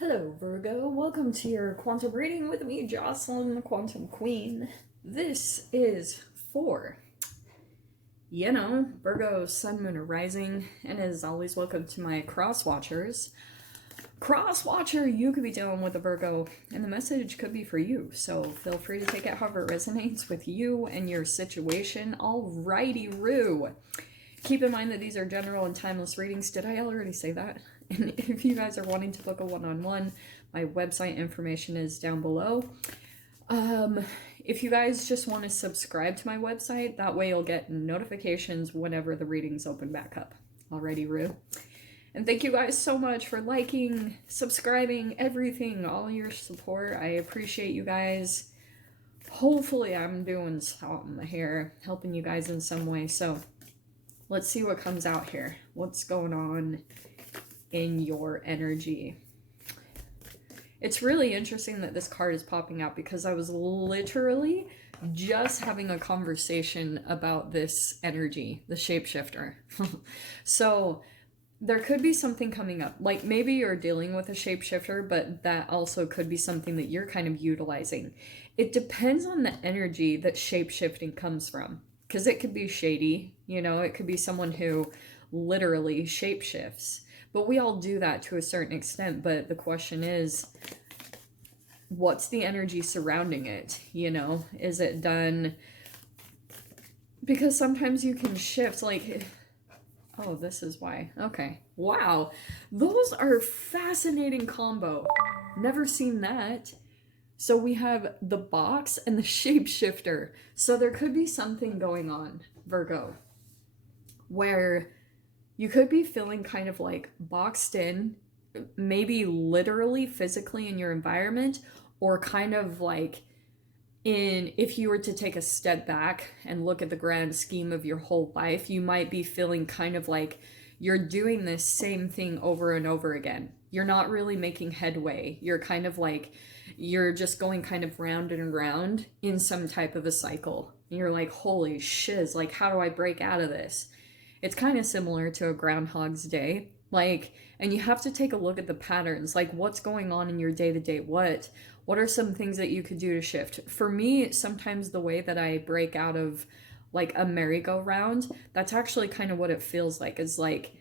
Hello, Virgo. Welcome to your quantum reading with me, Jocelyn, the Quantum Queen. This is for, Virgo, Sun, Moon, or Rising, and as always, welcome to my cross watchers. Cross watcher, you could be dealing with a Virgo, and the message could be for you, so feel free to take it however it resonates with you and your situation. Alrighty, Roo. Keep in mind that these are general and timeless readings. Did I already say that? And if you guys are wanting to book a one-on-one, my website information is down below. If you guys just want to subscribe to my website, that way you'll get notifications whenever the readings open back up. Alrighty, Roo. And thank you guys so much for liking, subscribing, everything, all your support. I appreciate you guys. Hopefully I'm doing something here, helping you guys in some way. So let's see what comes out here. What's going on in your energy? It's really interesting that this card is popping out because I was literally just having a conversation about this energy, the shapeshifter. So there could be something coming up. Like maybe you're dealing with a shapeshifter, but that also could be something that you're kind of utilizing. It depends on the energy that shapeshifting comes from. Because it could be shady, it could be someone who literally shapeshifts. But we all do that to a certain extent. But the question is, what's the energy surrounding it? Is it done? Because sometimes you can shift, like, oh, this is why. Okay. Wow. Those are fascinating combo. Never seen that. So we have the box and the shapeshifter. So there could be something going on, Virgo, where you could be feeling kind of like boxed in, maybe literally physically in your environment, or kind of like if you were to take a step back and look at the grand scheme of your whole life, you might be feeling kind of like you're doing this same thing over and over again. You're not really making headway. You're kind of like, you're just going kind of round and round in some type of a cycle. And you're like, holy shiz, like, how do I break out of this? It's kind of similar to a Groundhog's Day. Like, and you have to take a look at the patterns, like what's going on in your day-to-day. What are some things that you could do to shift? For me, sometimes the way that I break out of like a merry-go-round, that's actually kind of what it feels like, is like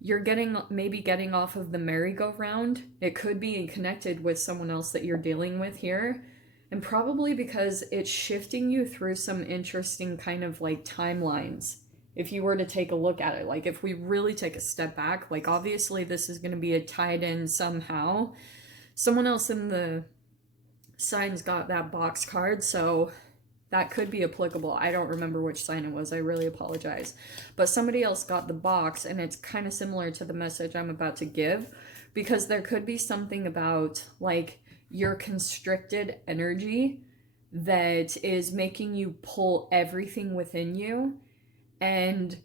you're maybe getting off of the merry-go-round. It could be connected with someone else that you're dealing with here. And probably because it's shifting you through some interesting kind of like timelines. If you were to take a look at it, like if we really take a step back, like obviously this is going to be tied in somehow. Someone else in the signs got that box card, so that could be applicable. I don't remember which sign it was. I really apologize. But somebody else got the box, and it's kind of similar to the message I'm about to give, because there could be something about like your constricted energy that is making you pull everything within you. And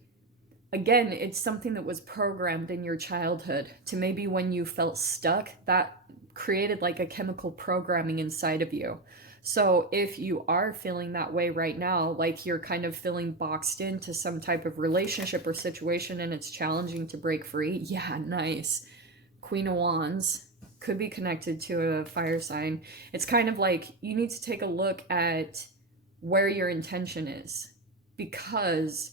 again, it's something that was programmed in your childhood to maybe when you felt stuck, that created like a chemical programming inside of you. So if you are feeling that way right now, like you're kind of feeling boxed into some type of relationship or situation and it's challenging to break free, yeah, nice. Queen of Wands could be connected to a fire sign. It's kind of like you need to take a look at where your intention is, because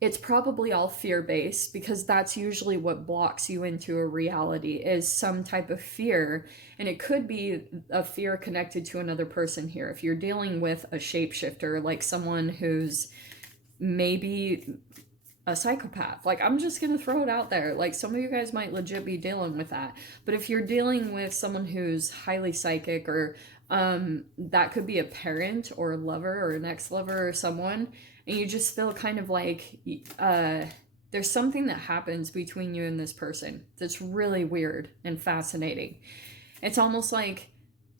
it's probably all fear-based, because that's usually what blocks you into a reality, is some type of fear. And it could be a fear connected to another person here. If you're dealing with a shapeshifter, like someone who's maybe a psychopath, like I'm just gonna throw it out there, like some of you guys might legit be dealing with that. But if you're dealing with someone who's highly psychic, or that could be a parent or a lover or an ex-lover or someone, and you just feel kind of like there's something that happens between you and this person that's really weird and fascinating. It's almost like,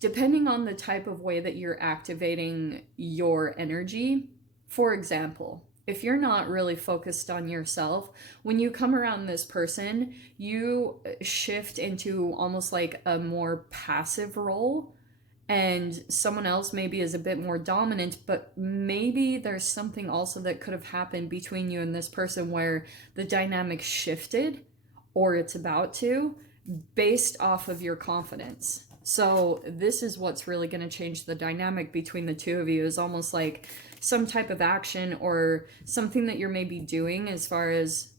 depending on the type of way that you're activating your energy, for example, if you're not really focused on yourself, when you come around this person, you shift into almost like a more passive role, and someone else maybe is a bit more dominant, but maybe there's something also that could have happened between you and this person where the dynamic shifted, or it's about to, based off of your confidence. So this is what's really going to change the dynamic between the two of you, is almost like some type of action or something that you're maybe doing as far as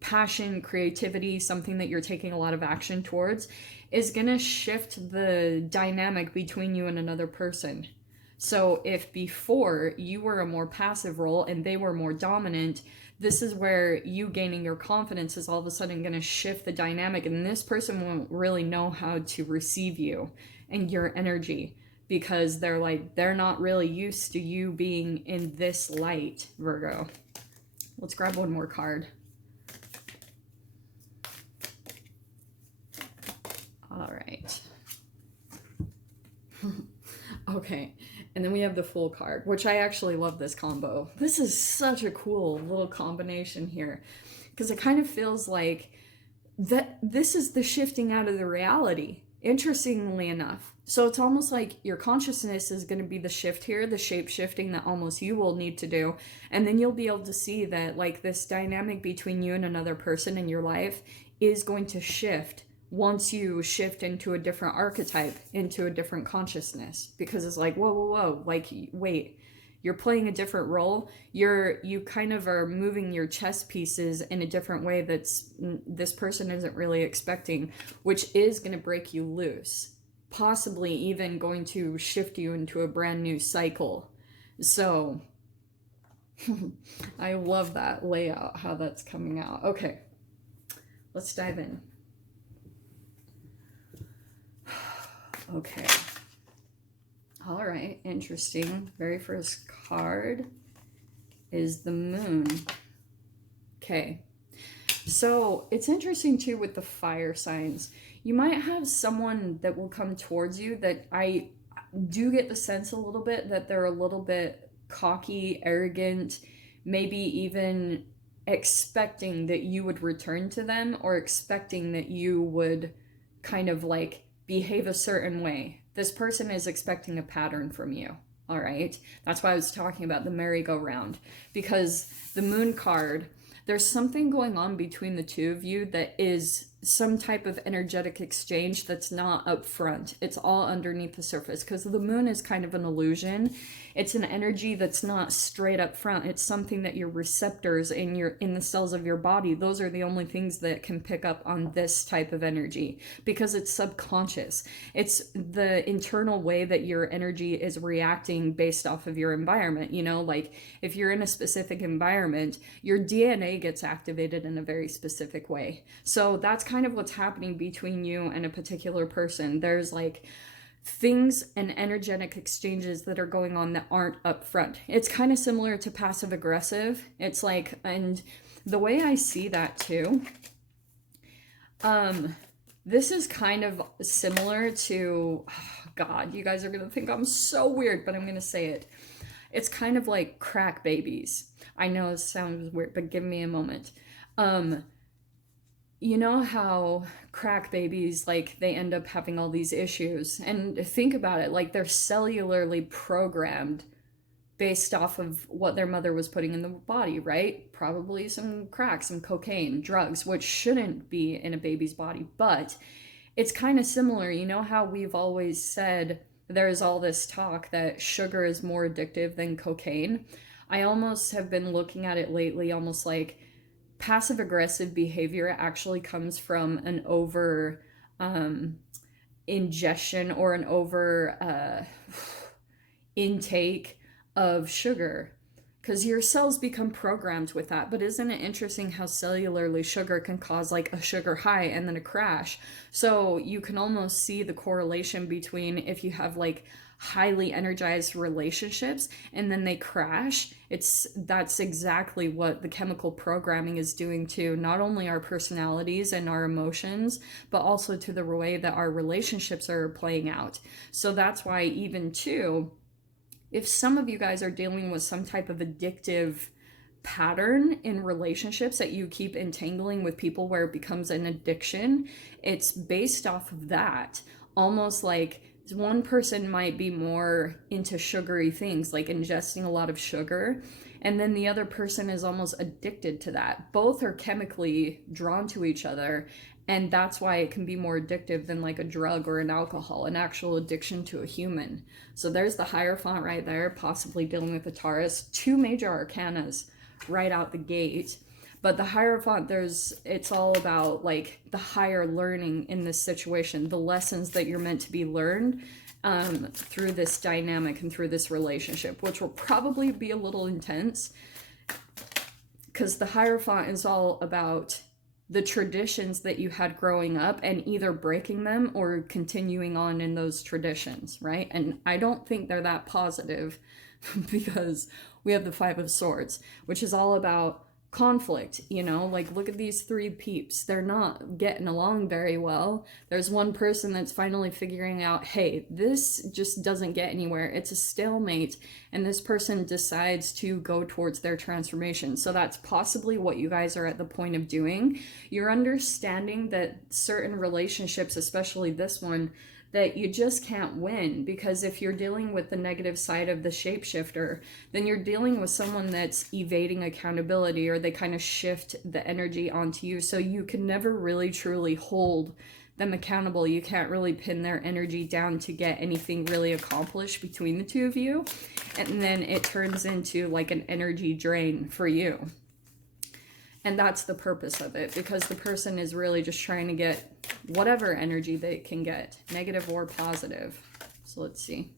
passion, creativity, something that you're taking a lot of action towards, is going to shift the dynamic between you and another person. So if before you were a more passive role and they were more dominant, this is where you gaining your confidence is all of a sudden going to shift the dynamic, and this person won't really know how to receive you and your energy, because they're not really used to you being in this light, Virgo. Let's grab one more card. All right. Okay. And then we have the Fool card, which I actually love this combo. This is such a cool little combination here, because it kind of feels like that this is the shifting out of the reality, interestingly enough. So it's almost like your consciousness is going to be the shift here, the shape shifting that almost you will need to do. And then you'll be able to see that like this dynamic between you and another person in your life is going to shift once you shift into a different archetype, into a different consciousness, because it's like, whoa, like, wait, you're playing a different role. You kind of are moving your chess pieces in a different way that's this person isn't really expecting, which is going to break you loose, possibly even going to shift you into a brand new cycle. So I love that layout, how that's coming out. Okay, let's dive in. Okay. All right, interesting. Very first card is the Moon. Okay. So it's interesting too with the fire signs. You might have someone that will come towards you that I do get the sense a little bit that they're a little bit cocky, arrogant, maybe even expecting that you would return to them, or expecting that you would kind of like behave a certain way. This person is expecting a pattern from you, all right? That's why I was talking about the merry-go-round, because the Moon card, there's something going on between the two of you that is some type of energetic exchange that's not up front. It's all underneath the surface, because the Moon is kind of an illusion. It's an energy that's not straight up front. It's something that your receptors in the cells of your body, those are the only things that can pick up on this type of energy, because it's subconscious. It's the internal way that your energy is reacting based off of your environment. You know, like if you're in a specific environment, your DNA gets activated in a very specific way. So that's kind of what's happening between you and a particular person. There's like things and energetic exchanges that are going on that aren't up front. It's kind of similar to passive aggressive. It's like, and the way I see that too, this is kind of similar to, oh God, you guys are going to think I'm so weird, but I'm going to say it. It's kind of like crack babies. I know it sounds weird, but give me a moment. You know how crack babies, like, they end up having all these issues, and think about it, like, they're cellularly programmed based off of what their mother was putting in the body, right? Probably some crack, some cocaine, drugs, which shouldn't be in a baby's body, but it's kind of similar. You know how we've always said there's all this talk that sugar is more addictive than cocaine? I almost have been looking at it lately almost like passive aggressive behavior actually comes from an over ingestion or an over intake of sugar, because your cells become programmed with that. But isn't it interesting how cellularly sugar can cause like a sugar high and then a crash? So you can almost see the correlation between if you have like highly energized relationships and then they crash. That's exactly what the chemical programming is doing to not only our personalities and our emotions, but also to the way that our relationships are playing out. So that's why even too, if some of you guys are dealing with some type of addictive pattern in relationships that you keep entangling with people where it becomes an addiction, it's based off of that. Almost like one person might be more into sugary things, like ingesting a lot of sugar, and then the other person is almost addicted to that. Both are chemically drawn to each other, And that's why it can be more addictive than like a drug or an alcohol, an actual addiction to a human. So there's the Hierophant right there, possibly dealing with the Taurus. 2 major arcanas right out the gate. But the Hierophant, it's all about like the higher learning in this situation, the lessons that you're meant to be learned through this dynamic and through this relationship, which will probably be a little intense, because the Hierophant is all about the traditions that you had growing up and either breaking them or continuing on in those traditions, right? And I don't think they're that positive because we have the 5 of Swords, which is all about conflict, you know, like look at these 3 peeps. They're not getting along very well. There's one person that's finally figuring out, hey, this just doesn't get anywhere. It's a stalemate, and this person decides to go towards their transformation. So that's possibly what you guys are at the point of doing. You're understanding that certain relationships, especially this one, that you just can't win, because if you're dealing with the negative side of the shapeshifter, then you're dealing with someone that's evading accountability, or they kind of shift the energy onto you. So you can never really truly hold them accountable. You can't really pin their energy down to get anything really accomplished between the 2 of you. And then it turns into like an energy drain for you. And that's the purpose of it, because the person is really just trying to get whatever energy they can get, negative or positive. So let's see.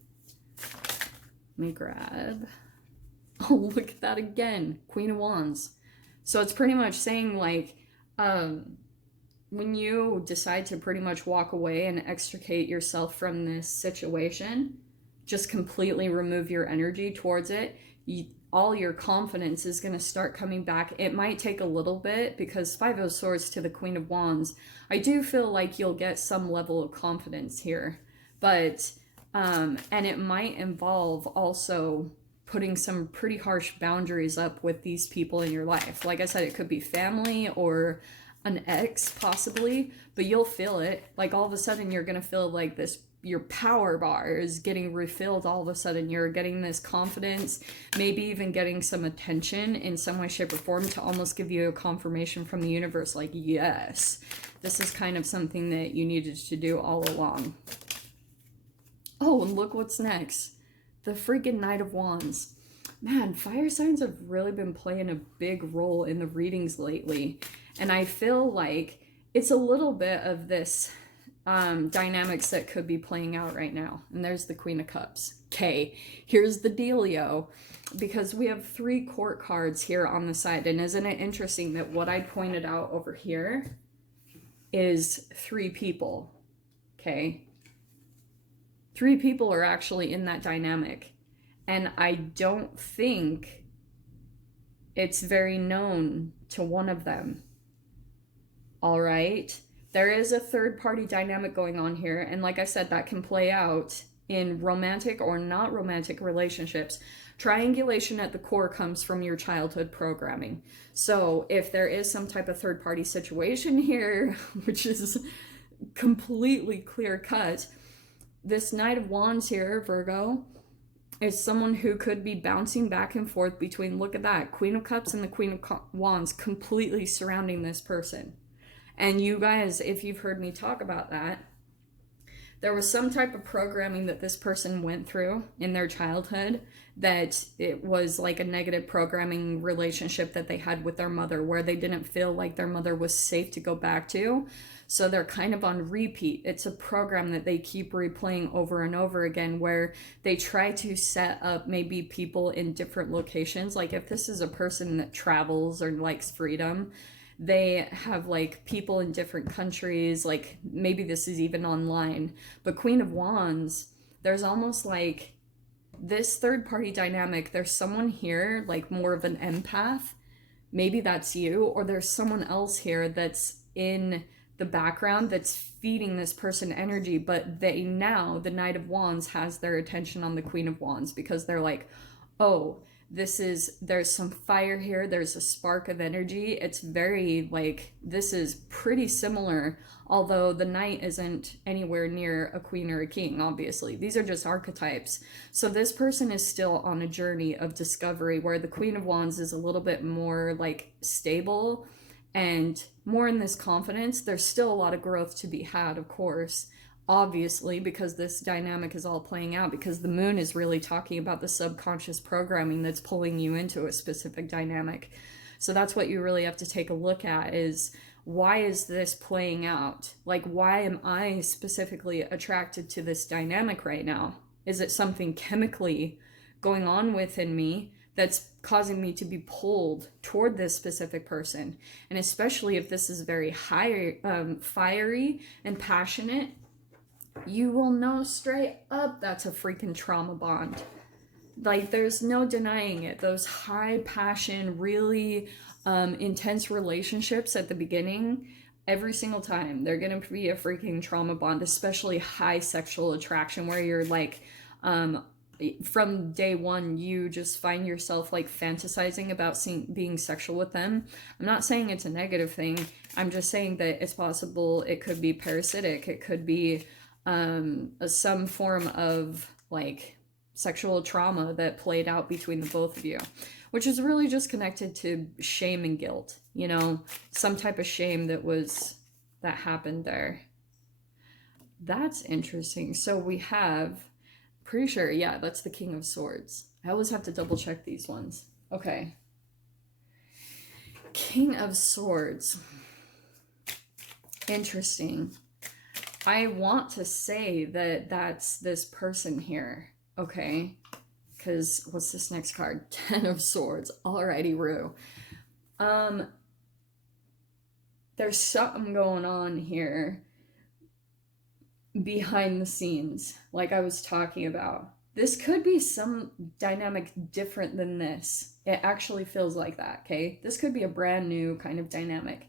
Let me grab. Oh, look at that again. Queen of Wands. So it's pretty much saying like, when you decide to pretty much walk away and extricate yourself from this situation, just completely remove your energy towards it, all your confidence is going to start coming back. It might take a little bit, because 5 of Swords to the Queen of Wands, I do feel like you'll get some level of confidence here. But, and it might involve also putting some pretty harsh boundaries up with these people in your life. Like I said, it could be family or an ex possibly, but you'll feel it. Like all of a sudden you're going to feel like this, your power bar is getting refilled. All of a sudden you're getting this confidence, maybe even getting some attention in some way, shape, or form, to almost give you a confirmation from the universe, like, yes, this is kind of something that you needed to do all along. Oh, and look what's next. The freaking Knight of Wands. Man, fire signs have really been playing a big role in the readings lately. And I feel like it's a little bit of this dynamics that could be playing out right now. And there's the Queen of Cups. Okay, here's the dealio, because we have 3 court cards here on the side. And isn't it interesting that what I pointed out over here is 3 people? Okay, 3 people are actually in that dynamic. And I don't think it's very known to one of them. All right. There is a third-party dynamic going on here, and like I said, that can play out in romantic or not romantic relationships. Triangulation at the core comes from your childhood programming. So if there is some type of third-party situation here, which is completely clear-cut, this Knight of Wands here, Virgo, is someone who could be bouncing back and forth between, look at that, Queen of Cups and the Queen of Wands completely surrounding this person. And you guys, if you've heard me talk about that, there was some type of programming that this person went through in their childhood, that it was like a negative programming relationship that they had with their mother, where they didn't feel like their mother was safe to go back to. So they're kind of on repeat. It's a program that they keep replaying over and over again, where they try to set up maybe people in different locations. Like if this is a person that travels or likes freedom, they have like people in different countries, like maybe this is even online. But Queen of Wands, there's almost like this third party dynamic. There's someone here like more of an empath, maybe that's you, or there's someone else here that's in the background that's feeding this person energy, but they now, the Knight of Wands has their attention on the Queen of Wands, because they're like, oh, there's some fire here, there's a spark of energy. It's very like, this is pretty similar, although the knight isn't anywhere near a queen or a king, obviously. These are just archetypes. So this person is still on a journey of discovery, where the Queen of Wands is a little bit more like stable and more in this confidence. There's still a lot of growth to be had, of course, obviously, because this dynamic is all playing out, because the moon is really talking about the subconscious programming that's pulling you into a specific dynamic. So that's what you really have to take a look at, is why is this playing out? Like, why am I specifically attracted to this dynamic right now? Is it something chemically going on within me that's causing me to be pulled toward this specific person? And especially if this is very fiery and passionate, you will know straight up that's a freaking trauma bond. Like, there's no denying it. Those high passion, really intense relationships at the beginning, every single time, they're gonna be a freaking trauma bond, especially high sexual attraction, where you're like, from day one, you just find yourself like fantasizing about being sexual with them. I'm not saying it's a negative thing. I'm just saying that it's possible it could be parasitic. It could be some form of like sexual trauma that played out between the both of you, which is really just connected to shame and guilt, you know, some type of shame that happened there. That's interesting. So we have, pretty sure, yeah, that's the King of Swords. I always have to double check these ones. Okay. King of Swords. Interesting. I want to say that that's this person here. Okay. Because what's this next card? Ten of Swords. Alrighty, Rue. There's something going on here behind the scenes, like I was talking about. This could be some dynamic different than this. It actually feels like that, okay? This could be a brand new kind of dynamic.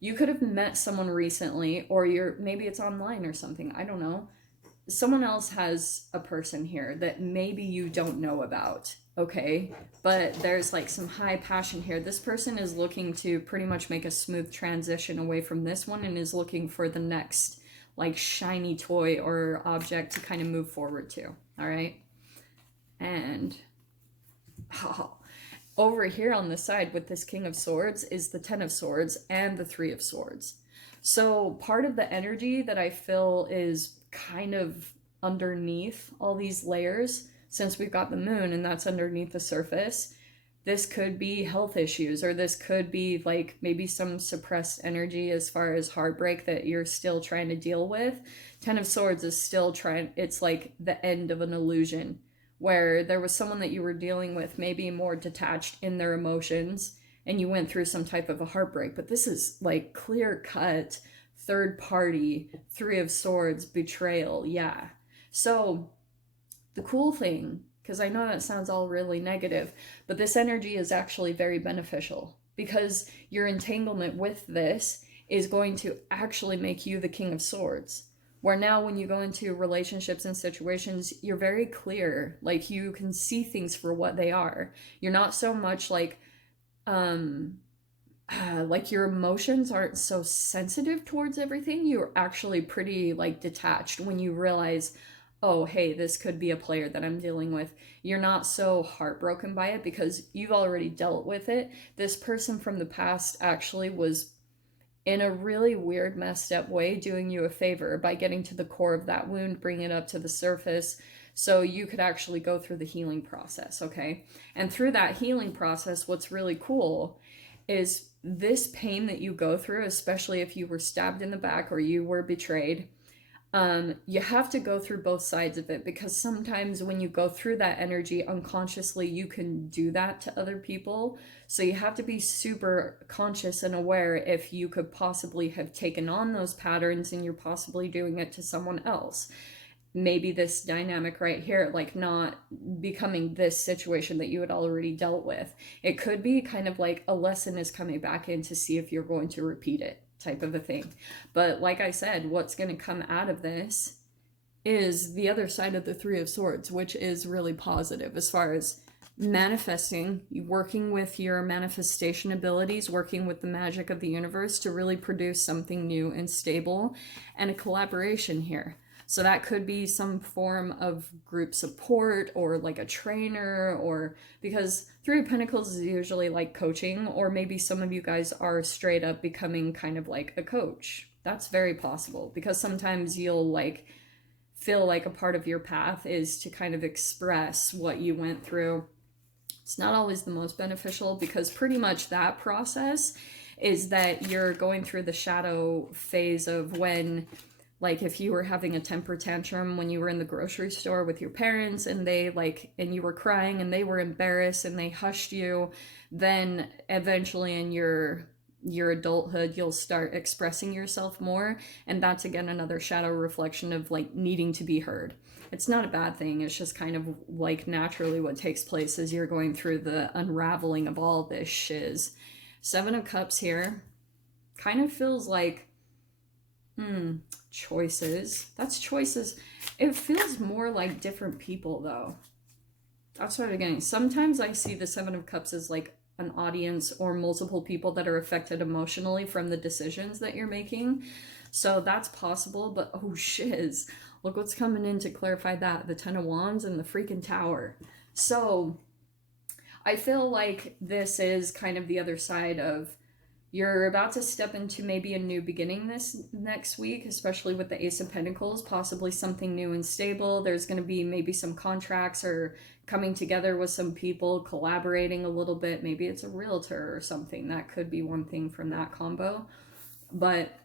You could have met someone recently, or maybe it's online or something, I don't know. Someone else has a person here that maybe you don't know about, okay? But there's like some high passion here. This person is looking to pretty much make a smooth transition away from this one and is looking for the next like shiny toy or object to kind of move forward to, all right? And over here on the side with this King of Swords is the Ten of Swords and the Three of Swords. So part of the energy that I feel is kind of underneath all these layers, since we've got the moon and that's underneath the surface, this could be health issues, or this could be like maybe some suppressed energy as far as heartbreak that you're still trying to deal with. Ten of Swords is still it's like the end of an illusion where there was someone that you were dealing with, maybe more detached in their emotions, and you went through some type of a heartbreak. But this is like clear cut, third party, Three of Swords, betrayal, yeah. So the cool thing, because I know that sounds all really negative, but this energy is actually very beneficial, because your entanglement with this is going to actually make you the King of Swords. Where now when you go into relationships and situations, you're very clear, like you can see things for what they are. You're not so much like your emotions aren't so sensitive towards everything. You're actually pretty like detached when you realize, oh, hey, this could be a player that I'm dealing with. You're not so heartbroken by it because you've already dealt with it. This person from the past actually was in a really weird, messed up way doing you a favor by getting to the core of that wound, bring it up to the surface so you could actually go through the healing process, okay? And through that healing process, what's really cool is this pain that you go through, especially if you were stabbed in the back or you were betrayed, you have to go through both sides of it, because sometimes when you go through that energy unconsciously, you can do that to other people. So you have to be super conscious and aware if you could possibly have taken on those patterns and you're possibly doing it to someone else. Maybe this dynamic right here, like not becoming this situation that you had already dealt with. It could be kind of like a lesson is coming back in to see if you're going to repeat it, type of a thing. But like I said, what's going to come out of this is the other side of the Three of Swords, which is really positive as far as manifesting, working with your manifestation abilities, working with the magic of the universe to really produce something new and stable, and a collaboration here. So that could be some form of group support or like a trainer, or because Three of Pentacles is usually like coaching, or maybe some of you guys are straight up becoming kind of like a coach. That's very possible, because sometimes you'll like feel like a part of your path is to kind of express what you went through. It's not always the most beneficial, because pretty much that process is that you're going through the shadow phase of when, like, if you were having a temper tantrum when you were in the grocery store with your parents, and they like, and you were crying and they were embarrassed and they hushed you, then eventually in your adulthood you'll start expressing yourself more, and that's again another shadow reflection of like needing to be heard. It's not a bad thing, it's just kind of like naturally what takes place as you're going through the unraveling of all this shiz. Seven of Cups here kind of feels like choices. That's choices. It feels more like different people though. That's what I'm getting. Sometimes I see the Seven of Cups as like an audience or multiple people that are affected emotionally from the decisions that you're making. So that's possible, but oh shiz. Look what's coming in to clarify that. The Ten of Wands and the freaking Tower. So I feel like this is kind of the other side of, you're about to step into maybe a new beginning this next week, especially with the Ace of Pentacles, possibly something new and stable. There's going to be maybe some contracts or coming together with some people, collaborating a little bit. Maybe it's a realtor or something. That could be one thing from that combo. But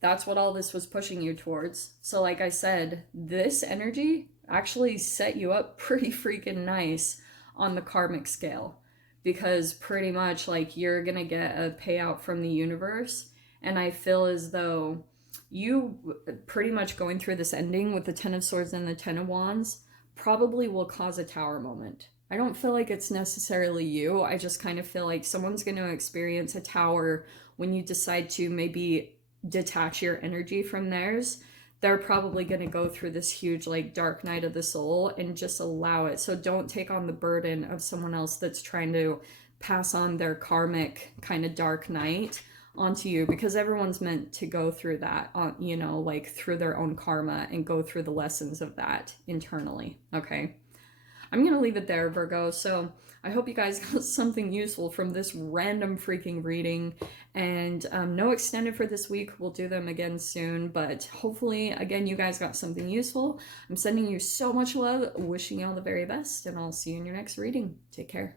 that's what all this was pushing you towards. So like I said, this energy actually set you up pretty freaking nice on the karmic scale, because pretty much like you're gonna get a payout from the universe. And I feel as though you pretty much going through this ending with the Ten of Swords and the Ten of Wands probably will cause a Tower moment. I don't feel like it's necessarily you. I just kind of feel like someone's going to experience a Tower when you decide to maybe detach your energy from theirs. They're probably going to go through this huge like dark night of the soul and just allow it. So don't take on the burden of someone else that's trying to pass on their karmic kind of dark night onto you, because everyone's meant to go through that, you know, like through their own karma and go through the lessons of that internally. Okay, I'm gonna leave it there, Virgo. So I hope you guys got something useful from this random freaking reading, and no extended for this week. We'll do them again soon, but hopefully again you guys got something useful. I'm sending you so much love, wishing you all the very best, and I'll see you in your next reading. Take care.